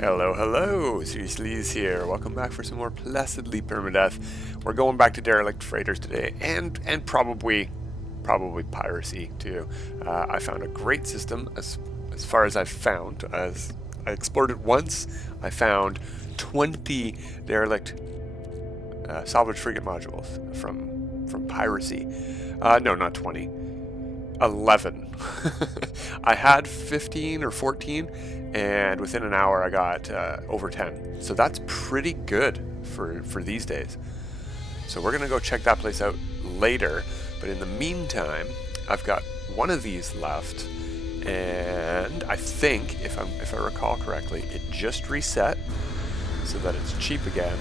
Hello, hello, Seriously's here. Welcome back for some more Placidlee Permadeath. We're going back to derelict freighters today, and probably piracy too. I found a great system as far as I've found. As I explored it once, I found 20 derelict salvage frigate modules from piracy. No, not 20. 11. I had 15 or 14, and within an hour I got over 10. So that's pretty good for these days. So we're gonna go check that place out later. But in the meantime, I've got one of these left, and I think if I recall correctly, it just reset so that it's cheap again.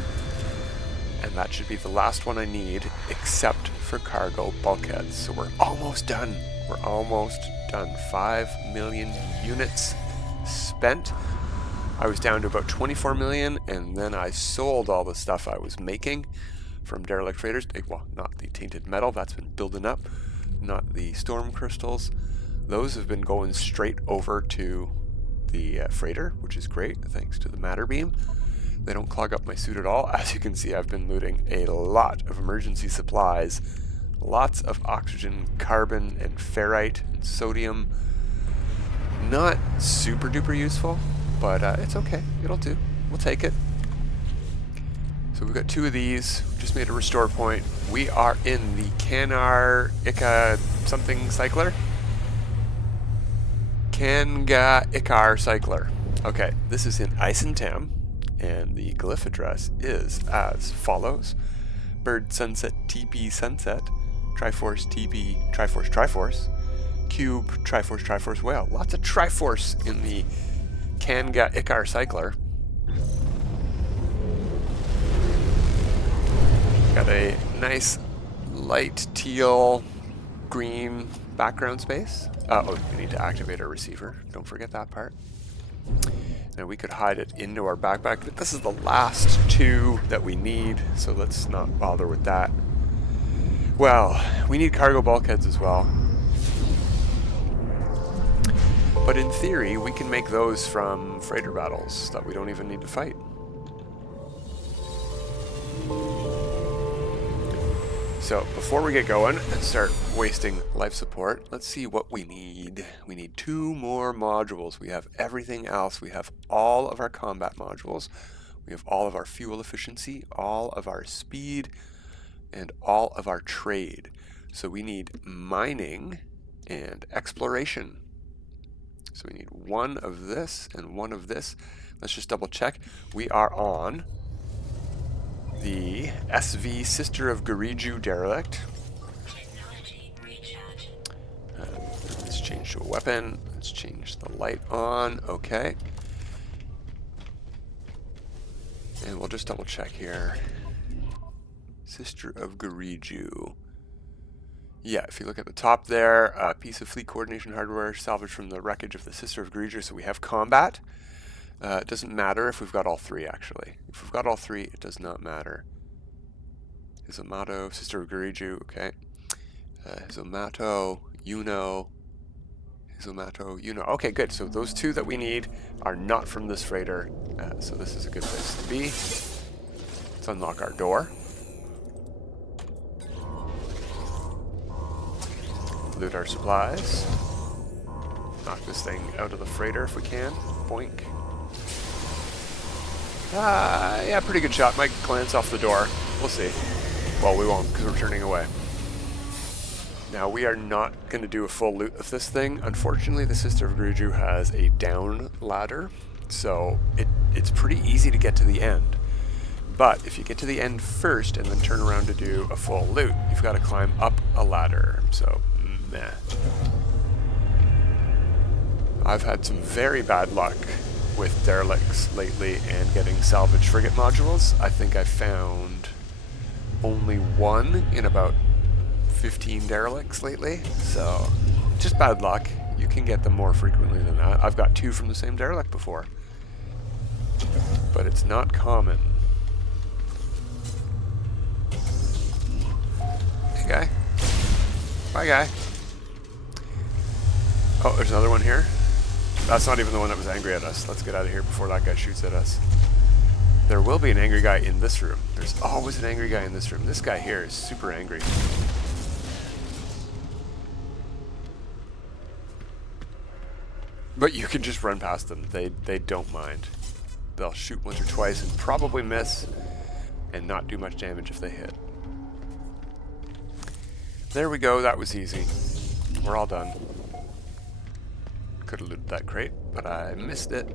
And that should be the last one I need, except for cargo bulkheads. So we're almost done. We're almost done. 5 million units spent. I was down to about 24 million, and then I sold all the stuff I was making from derelict freighters. Well, not the tainted metal, that's been building up. Not the storm crystals. Those have been going straight over to the freighter, which is great, thanks to the matter beam. They don't clog up my suit at all. As you can see, I've been looting a lot of emergency supplies. Lots of oxygen, carbon, and ferrite, and sodium. Not super duper useful, but it's okay. It'll do. We'll take it. So we've got 2 of these. We just made a restore point. We are in the Kanar Ika something cycler. Kanga Ikar cycler. Okay, this is in Eissentam, and the glyph address is as follows: Bird Sunset TP Sunset, Triforce TP Triforce Triforce, Cube Triforce Triforce Whale. Lots of Triforce in the Kanga Ikar cycler. Got a nice light teal green background space. Oh, we need to activate our receiver. Don't forget that part. Now we could hide it into our backpack, but this is the last 2 that we need, so let's not bother with that. Well, we need cargo bulkheads as well. But in theory, we can make those from freighter battles that we don't even need to fight. So before we get going and start wasting life support, let's see what we need. We need 2 more modules. We have everything else. We have all of our combat modules. We have all of our fuel efficiency, all of our speed, and all of our trade. So we need mining and exploration. So we need 1 of this and 1 of this. Let's just double check. We are on the SV Sister of Gariju derelict. Let's change to a weapon. Let's change the light on. Okay. And we'll just double check here. Sister of Gariju. Yeah, if you look at the top there, a piece of fleet coordination hardware salvaged from the wreckage of the Sister of Gariju. So we have combat. It doesn't matter if we've got all 3, actually. If we've got all 3, it does not matter. Hizomato, Sister of Gariju, okay. Hizomato, Yuno. Hizomato, Yuno. Okay, good. So those 2 that we need are not from this freighter. So this is a good place to be. Let's unlock our door. Loot our supplies. Knock this thing out of the freighter if we can. Boink. Yeah, pretty good shot. Might glance off the door. We'll see. Well, we won't, because we're turning away. Now, we are not going to do a full loot of this thing. Unfortunately, the Sister of Gariju has a down ladder, so it's pretty easy to get to the end. But if you get to the end first and then turn around to do a full loot, you've got to climb up a ladder. So, meh. I've had some very bad luck with derelicts lately and getting salvage frigate modules. I think I found only 1 in about 15 derelicts lately, so just bad luck. You can get them more frequently than that. I've got 2 from the same derelict before, but it's not common. Hey guy. Bye guy. Oh, there's another one here. That's not even the one that was angry at us. Let's get out of here before that guy shoots at us. There will be an angry guy in this room. There's always an angry guy in this room. This guy here is super angry. But you can just run past them. They don't mind. They'll shoot once or twice and probably miss and not do much damage if they hit. There we go. That was easy. We're all done. Could have looted that crate, but I missed it.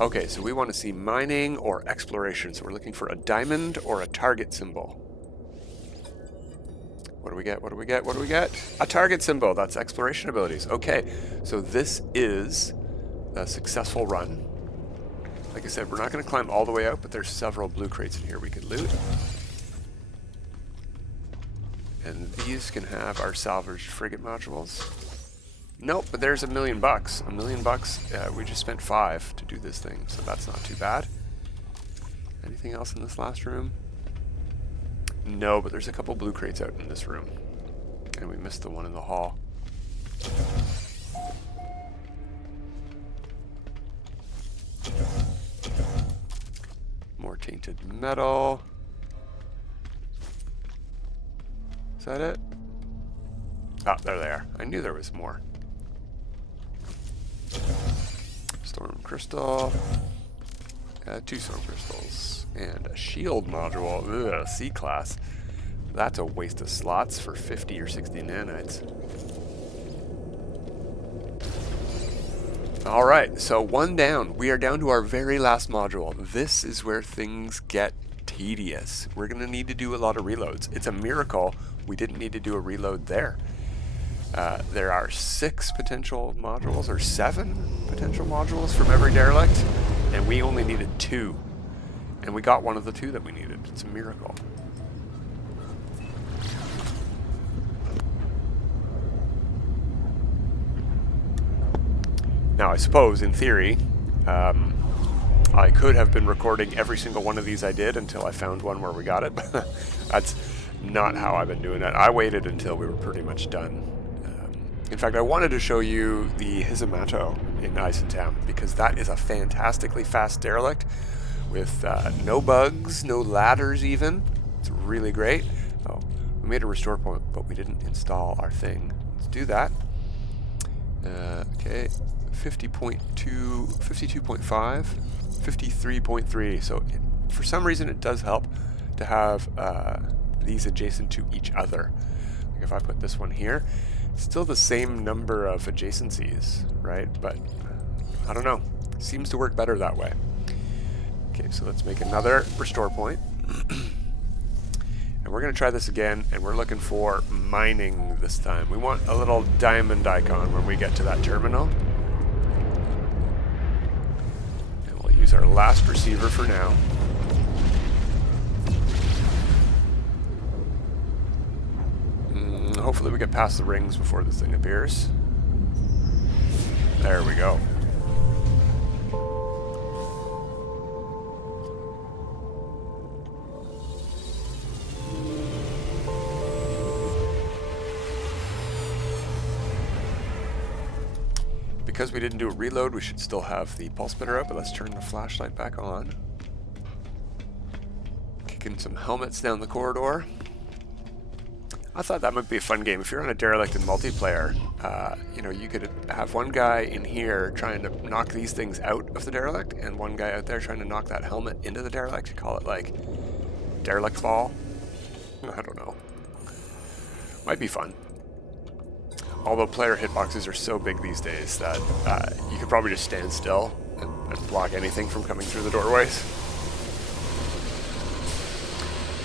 Okay, so we want to see mining or exploration. So we're looking for a diamond or a target symbol. What do we get? What do we get? What do we get? A target symbol. That's exploration abilities. Okay, so this is a successful run. Like I said, we're not going to climb all the way out, but there's several blue crates in here we could loot. And these can have our salvaged frigate modules. Nope, but there's $1 million. $1 million. We just spent 5 to do this thing, so that's not too bad. Anything else in this last room? No, but there's a couple blue crates out in this room. And we missed the one in the hall. More tainted metal. Is that it? Ah, there they are. I knew there was more. Storm crystal. 2 storm crystals. And a shield module. Ugh, C-class. That's a waste of slots for 50 or 60 nanites. Alright, so 1 down. We are down to our very last module. This is where things get tedious. We're going to need to do a lot of reloads. It's a miracle we didn't need to do a reload there. There are 6 potential modules, or 7 potential modules from every derelict, and we only needed 2. And we got one of the 2 that we needed. It's a miracle. Now, I suppose, in theory, I could have been recording every single one of these I did until I found one where we got it, but that's not how I've been doing it. I waited until we were pretty much done. In fact, I wanted to show you the Eissentam in Eissentam, because that is a fantastically fast derelict with no bugs, no ladders even. It's really great. Oh, we made a restore point, but we didn't install our thing. Let's do that. Okay, 50.2, 52.5, 53.3. So for some reason it does help to have these adjacent to each other. Like if I put this one here, it's still the same number of adjacencies, right? But I don't know. It seems to work better that way. Okay, so let's make another restore point. And we're going to try this again, and we're looking for mining this time. We want a little diamond icon when we get to that terminal. And we'll use our last receiver for now. Hopefully we get past the rings before this thing appears. There we go. Because we didn't do a reload, we should still have the pulse meter up, but let's turn the flashlight back on. Kicking some helmets down the corridor. I thought that might be a fun game. If you're on a derelict in multiplayer, you know, you could have one guy in here trying to knock these things out of the derelict, and one guy out there trying to knock that helmet into the derelict. You call it like derelict ball. I don't know. Might be fun. Although player hitboxes are so big these days that you could probably just stand still and block anything from coming through the doorways.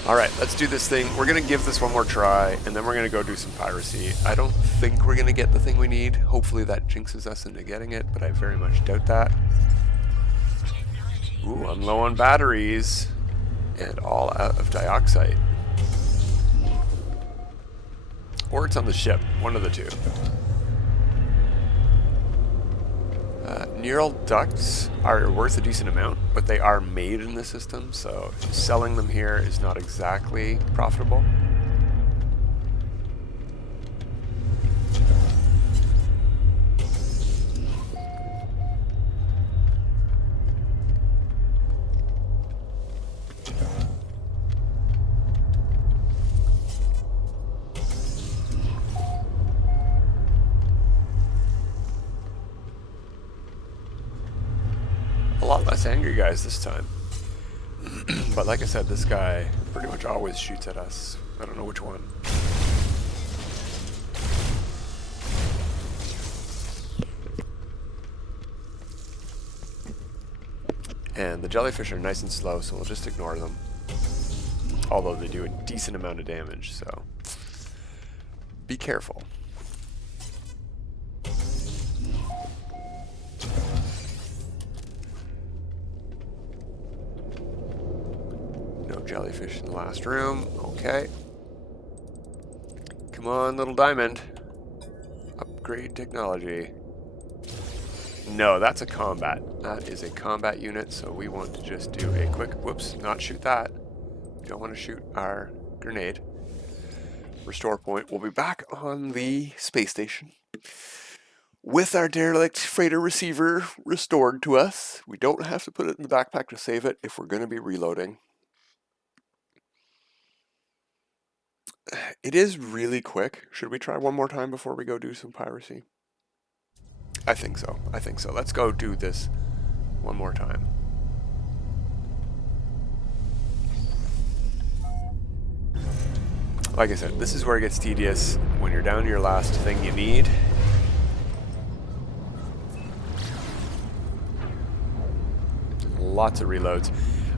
Alright, let's do this thing. We're going to give this one more try, and then we're going to go do some piracy. I don't think we're going to get the thing we need. Hopefully that jinxes us into getting it, but I very much doubt that. Ooh, I'm low on batteries, and all out of dioxide. Or it's on the ship, one of the two. Neural ducts are worth a decent amount, but they are made in the system, so selling them here is not exactly profitable. less angry guys this time. But like I said, this guy pretty much always shoots at us. I don't know which one. And the jellyfish are nice and slow, so we'll just ignore them. Although they do a decent amount of damage, so be careful. No jellyfish in the last room. Okay. Come on, little diamond. Upgrade technology. No, that's a combat. That is a combat unit, so we want to just do a quick, whoops, not shoot that. We don't want to shoot our grenade. Restore point. We'll be back on the space station with our derelict freighter receiver restored to us. We don't have to put it in the backpack to save it if we're going to be reloading. It is really quick. Should we try one more time before we go do some piracy? I think so. I think so. Let's go do this one more time. Like I said, this is where it gets tedious when you're down to your last thing you need. Lots of reloads.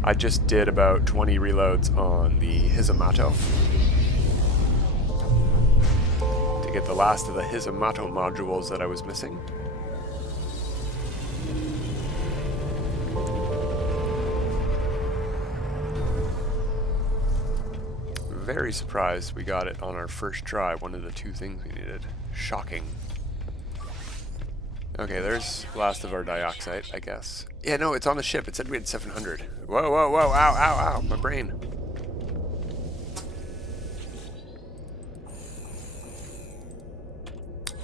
I just did about 20 reloads on the Eissentam to get the last of the Eissentam modules that I was missing. Very surprised we got it on our first try, one of the two things we needed. Shocking. Okay, there's last of our dioxide, I guess. Yeah, no, it's on the ship. It said we had 700. Whoa, whoa, whoa, ow, ow, ow, my brain.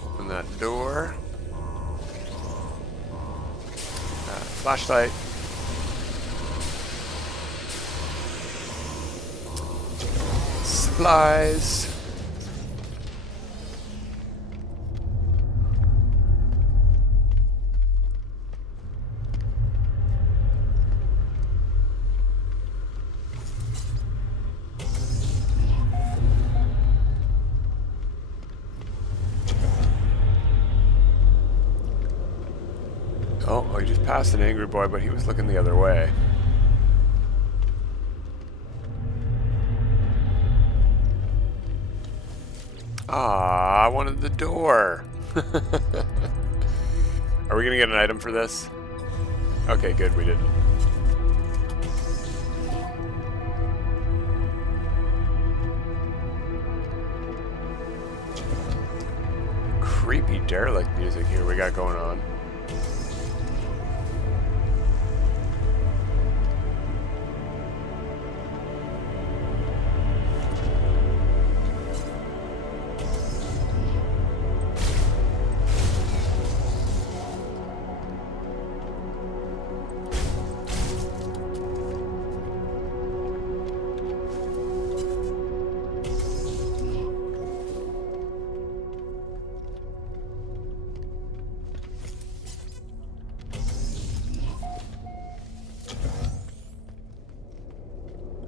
Open that door. Flashlight. Supplies. Oh, we just passed an angry boy, but he was looking the other way. Ah, I wanted the door. Are we gonna get an item for this? Okay, good, we didn't. Creepy derelict music here we got going on.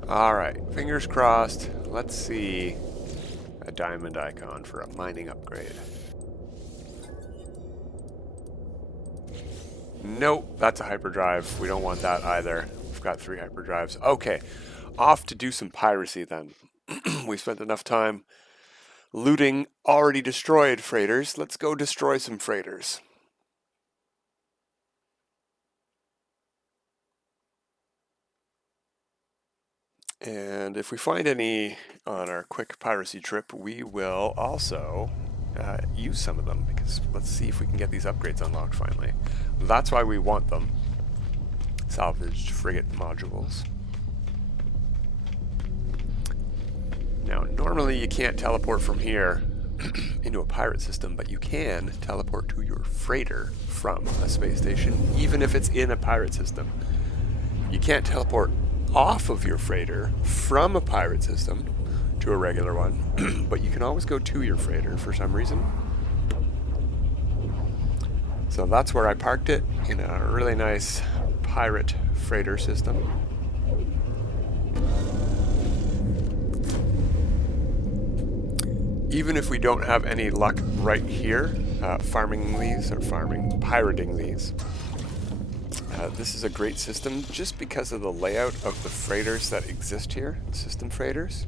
Alright, fingers crossed. Let's see a diamond icon for a mining upgrade. Nope, that's a hyperdrive. We don't want that either. We've got 3 hyperdrives. Okay, off to do some piracy then. We spent enough time looting already destroyed freighters. Let's go destroy some freighters. And if we find any on our quick piracy trip, we will also use some of them, because let's see if we can get these upgrades unlocked finally. That's why we want them. Salvaged frigate modules. Now, normally you can't teleport from here into a pirate system, but you can teleport to your freighter from a space station, even if it's in a pirate system. You can't teleport off of your freighter from a pirate system to a regular one, but you can always go to your freighter for some reason. So that's where I parked it, in a really nice pirate freighter system. Even if we don't have any luck right here, pirating these, this is a great system just because of the layout of the freighters that exist here, system freighters.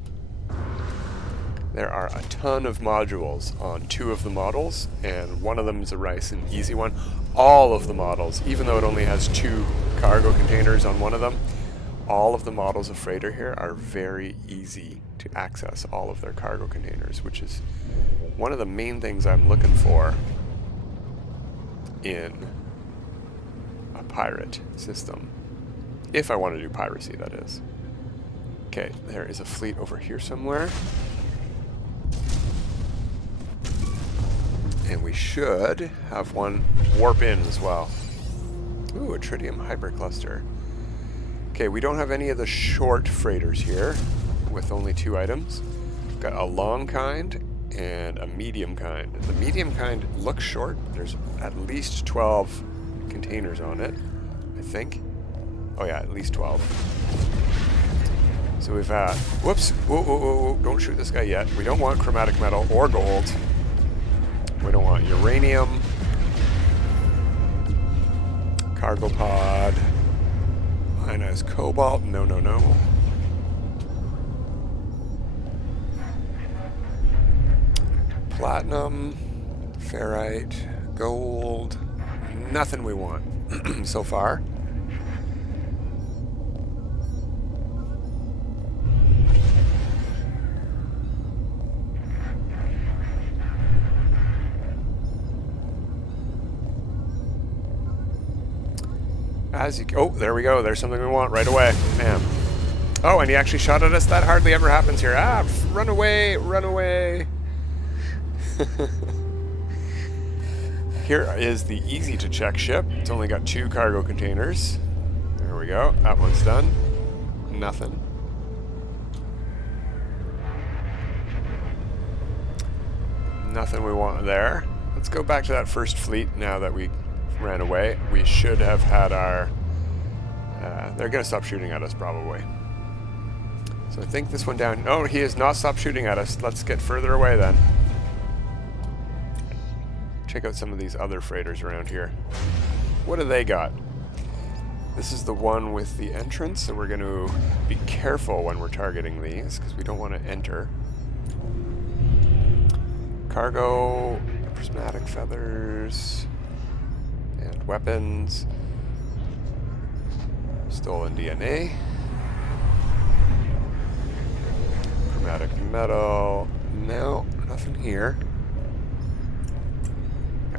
There are a ton of modules on 2 of the models, and one of them is a nice and easy one. All of the models, even though it only has 2 cargo containers on one of them, all of the models of freighter here are very easy to access all of their cargo containers, which is one of the main things I'm looking for in a pirate system. If I want to do piracy, that is. Okay, there is a fleet over here somewhere. And we should have one warp in as well. Ooh, a tritium hypercluster. Okay, we don't have any of the short freighters here with only 2 items. We've got a long kind and a medium kind. The medium kind looks short. There's at least 12 containers on it, I think. Oh yeah, at least 12. So we've whoops, whoa, whoa, whoa, whoa, don't shoot this guy yet. We don't want chromatic metal or gold. We don't want uranium, cargo pod, ionized cobalt, no, no, no. Platinum, ferrite, gold, nothing we want so far. Oh, there we go. There's something we want right away. Man. Oh, and he actually shot at us? That hardly ever happens here. Ah, run away, run away. Here is the easy to check ship. It's only got 2 cargo containers. There we go. That one's done. Nothing. Nothing we want there. Let's go back to that first fleet now that we ran away. We should have had our... they're going to stop shooting at us, probably. So I think this one down... Oh, he has not stopped shooting at us. Let's get further away, then. Check out some of these other freighters around here. What do they got? This is the one with the entrance, so we're going to be careful when we're targeting these, because we don't want to enter. Cargo, prismatic feathers... and weapons, stolen DNA, chromatic metal, no, nothing here.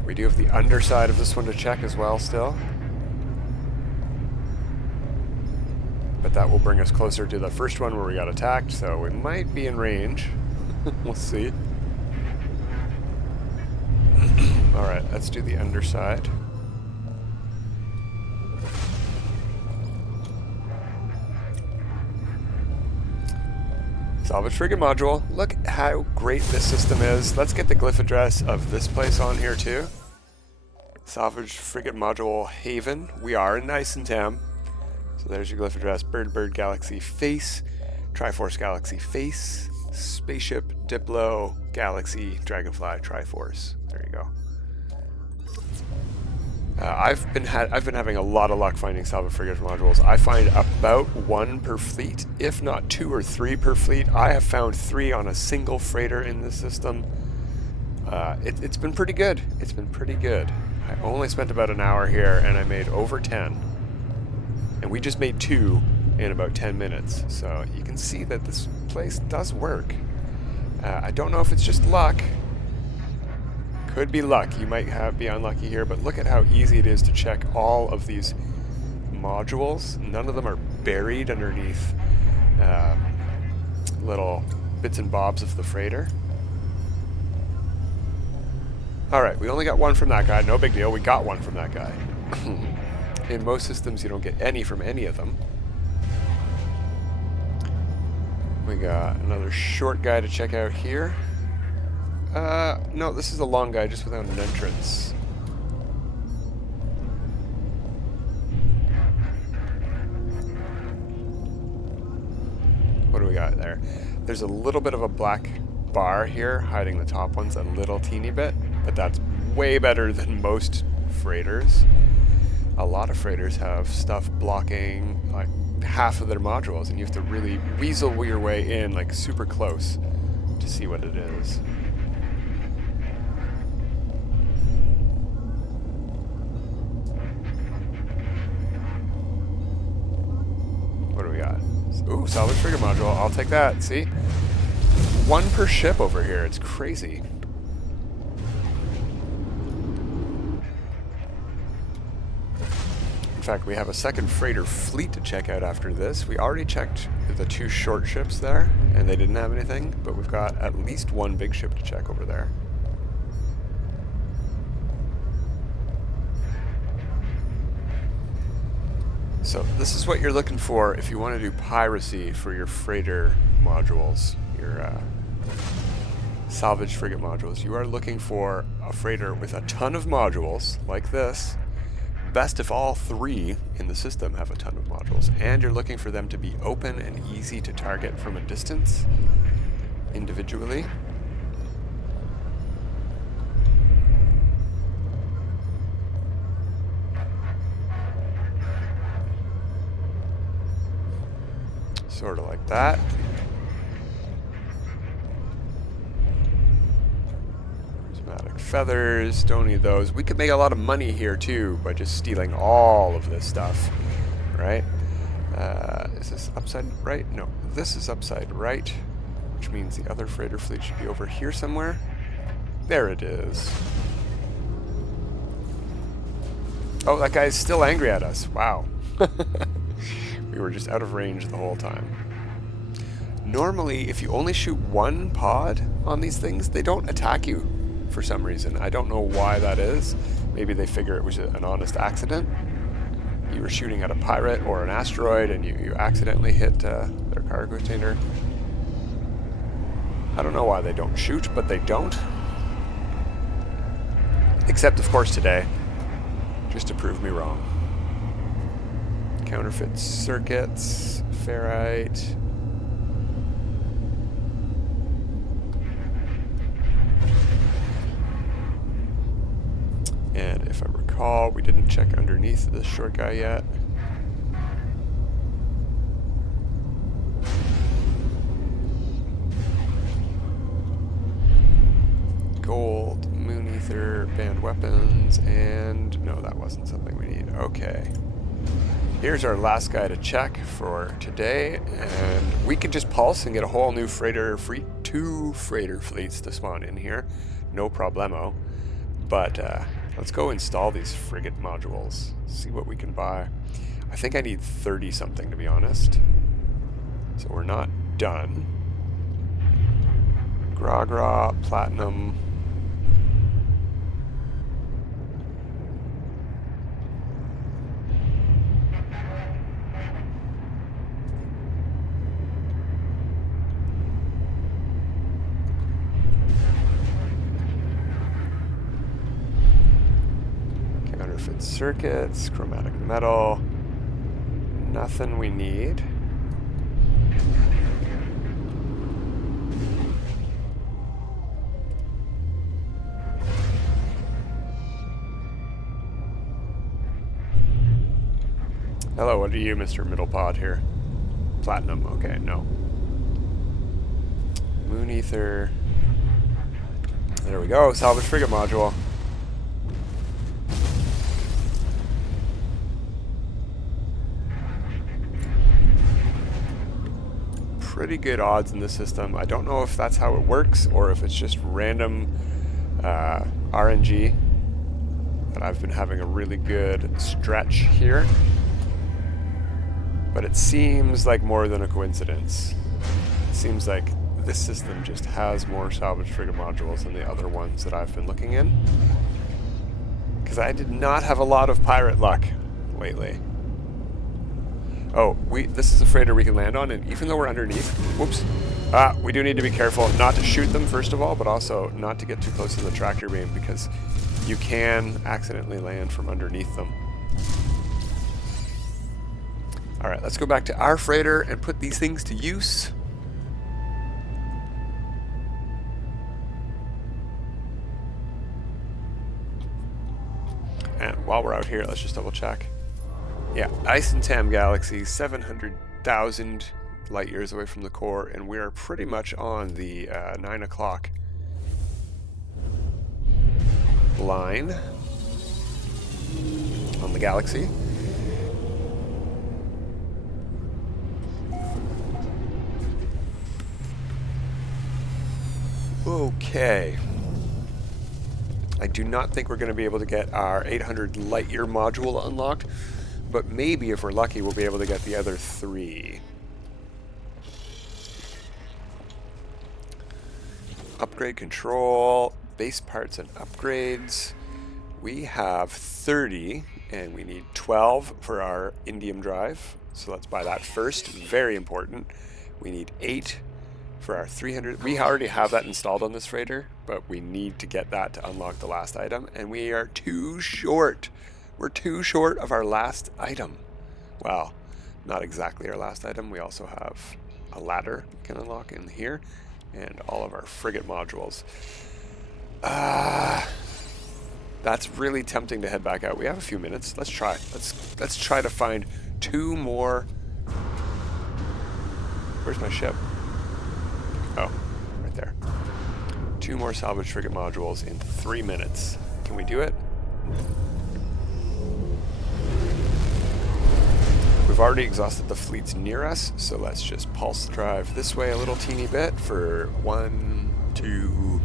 We do have the underside of this one to check as well still. But that will bring us closer to the first one where we got attacked, so we might be in range. We'll see. Alright, let's do the underside. Salvage frigate module. Look how great this system is. Let's get the glyph address of this place on here too. Salvage frigate module Haven. We are in Eissentam. So there's your glyph address. Bird Galaxy face. Triforce Galaxy face. Spaceship Diplo Galaxy Dragonfly Triforce. There you go. I've been having a lot of luck finding salvage frigate modules. I find about 1 per fleet, if not 2 or 3 per fleet. I have found 3 on a single freighter in this system. It's been pretty good. It's been pretty good. I only spent about an hour here, and I made over 10. And we just made 2 in about 10 minutes. So you can see that this place does work. I don't know if it's just luck. Could be luck. You might be unlucky here, but look at how easy it is to check all of these modules. None of them are buried underneath little bits and bobs of the freighter. Alright, we only got 1 from that guy. No big deal. We got 1 from that guy. In most systems, you don't get any from any of them. We got another short guy to check out here. No, this is a long guy just without an entrance. What do we got there? There's a little bit of a black bar here hiding the top ones a little teeny bit, but that's way better than most freighters. A lot of freighters have stuff blocking like half of their modules, and you have to really weasel your way in like super close to see what it is. What do we got? Ooh, salvage frigate module. I'll take that. See? One per ship over here. It's crazy. In fact, we have a second freighter fleet to check out after this. We already checked the 2 short ships there, and they didn't have anything, but we've got at least 1 big ship to check over there. So this is what you're looking for if you want to do piracy for your freighter modules, your salvage frigate modules. You are looking for a freighter with a ton of modules, like this. Best if all 3 in the system have a ton of modules, and you're looking for them to be open and easy to target from a distance, individually. Sort of like that. Prismatic feathers, don't need those. We could make a lot of money here too by just stealing all of this stuff, right? Is this upside right? No, this is upside right, which means the other freighter fleet should be over here somewhere. There it is. Oh, that guy's still angry at us. Wow. We were just out of range the whole time. Normally, if you only shoot 1 pod on these things, they don't attack you for some reason. I don't know why that is. Maybe they figure it was an honest accident. You were shooting at a pirate or an asteroid and you accidentally hit their cargo container. I don't know why they don't shoot, but they don't. Except, of course, today, just to prove me wrong. Counterfeit circuits, ferrite. And if I recall, we didn't check underneath this short guy yet. Gold, moon ether, banned weapons, and no, that wasn't something we need. Okay. Here's our last guy to check for today, and we can just pulse and get a whole new freighter fleet, 2 freighter fleets to spawn in here, no problemo. But let's go install these frigate modules, see what we can buy. I think I need 30 something, to be honest, so we're not done. Gra, platinum. Circuits, chromatic metal, nothing we need. Hello, what are you, Mr. Middle Pod here? Platinum, okay, no. Moon ether. There we go, salvage frigate module. Pretty good odds in the system. I don't know if that's how it works or if it's just random RNG, but I've been having a really good stretch here. But it seems like more than a coincidence. It seems like this system just has more salvage frigate modules than the other ones that I've been looking in. Because I did not have a lot of pirate luck lately. Oh, this is a freighter we can land on, and even though we're underneath, whoops, we do need to be careful not to shoot them, first of all, but also not to get too close to the tractor beam, because you can accidentally land from underneath them. Alright, let's go back to our freighter and put these things to use. And while we're out here, let's just double check. Yeah, Eissentam Galaxy, 700,000 light years away from the core, and we are pretty much on the 9 o'clock line on the Galaxy. Okay. I do not think we're going to be able to get our 800 light year module unlocked, but maybe if we're lucky we'll be able to get the other 3. Upgrade control, base parts and upgrades. We have 30 and we need 12 for our indium drive, so let's buy that first. Very important. We need 8 for our 300. We already have that installed on this freighter, but we need to get that to unlock the last item, and we are too short. We're too short of our last item. Well, not exactly our last item. We also have a ladder we can unlock in here, and all of our frigate modules. That's really tempting to head back out. We have a few minutes. Let's try. Let's try to find 2 more. Where's my ship? Oh, right there. 2 more salvage frigate modules in 3 minutes. Can we do it? We've already exhausted the fleets near us, so let's just pulse drive this way a little teeny bit for 1, 2,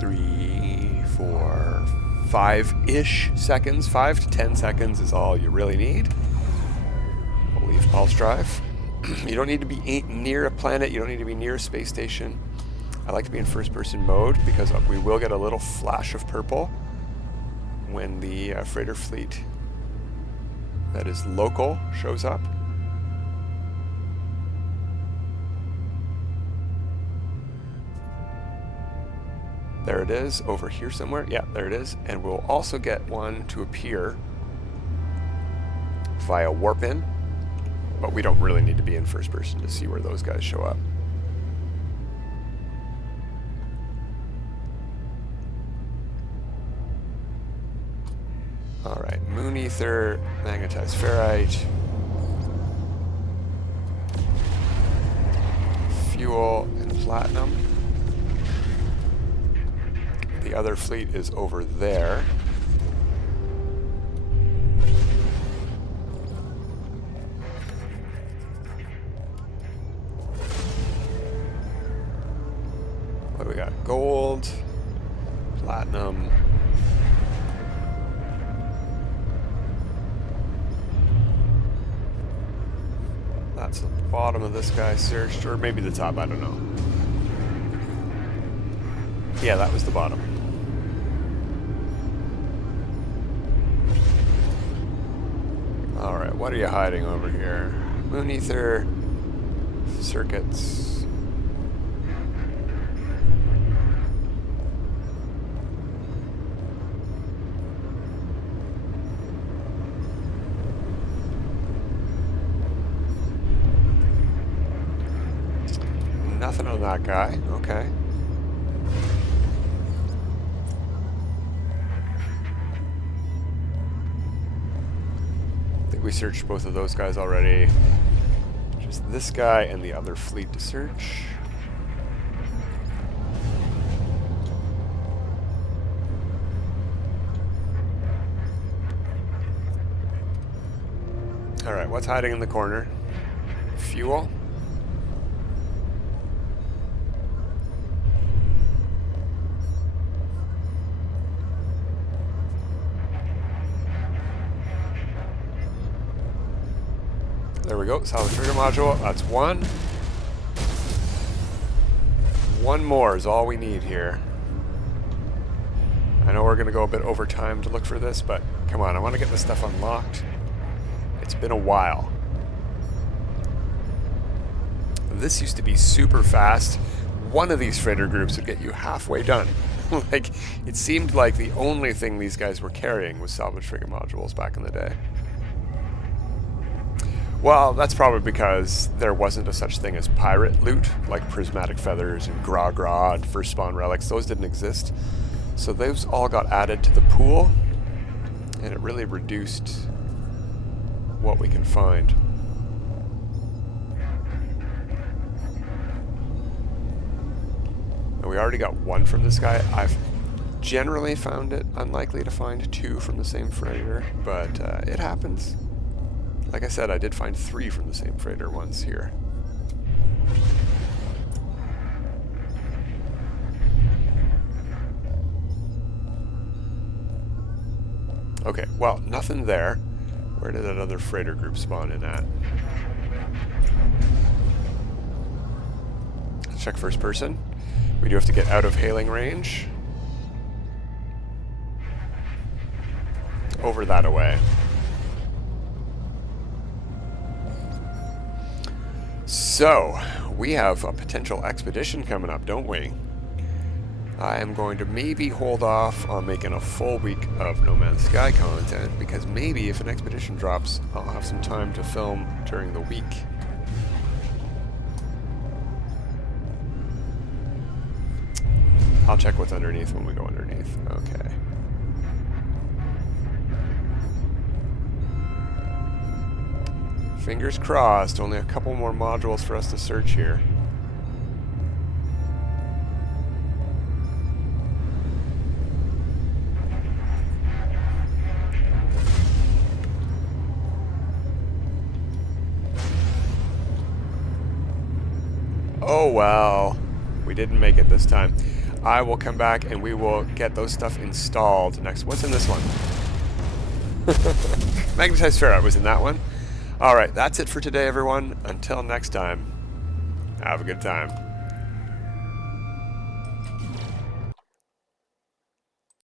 3, 4, 5-ish seconds. 5 to 10 seconds is all you really need. We'll leave pulse drive. You don't need to be near a planet. You don't need to be near a space station. I like to be in first-person mode because we will get a little flash of purple when the freighter fleet that is local shows up. There it is, over here somewhere. Yeah, there it is. And we'll also get one to appear via warp in. But we don't really need to be in first person to see where those guys show up. Alright, moon ether, magnetized ferrite, fuel, and platinum. The other fleet is over there. What do we got? Gold, platinum. That's the bottom of this guy searched, or maybe the top, I don't know. Yeah, that was the bottom. Alright, what are you hiding over here? Moon ether, circuits. Nothing on that guy. Okay. I think we searched both of those guys already. Just this guy and the other fleet to search. Alright, what's hiding in the corner? Fuel? There we go, salvage trigger module, that's one. One more is all we need here. I know we're going to go a bit over time to look for this, but come on, I want to get this stuff unlocked. It's been a while. This used to be super fast. One of these freighter groups would get you halfway done. Like, it seemed like the only thing these guys were carrying was salvage trigger modules back in the day. Well, that's probably because there wasn't a such thing as pirate loot, like prismatic feathers and gra and first spawn relics. Those didn't exist. So those all got added to the pool, and it really reduced what we can find. And we already got one from this guy. I've generally found it unlikely to find two from the same freighter, but it happens. Like I said, I did find 3 from the same freighter once here. Okay, well, nothing there. Where did that other freighter group spawn in at? Let's check first person. We do have to get out of hailing range. Over that away. So, we have a potential expedition coming up, don't we? I am going to maybe hold off on making a full week of No Man's Sky content, because maybe if an expedition drops, I'll have some time to film during the week. I'll check what's underneath when we go underneath. Okay. Fingers crossed, only a couple more modules for us to search here. Oh well, we didn't make it this time. I will come back and we will get those stuff installed next. What's in this one? Magnetized ferrite was in that one. Alright, that's it for today, everyone. Until next time, have a good time.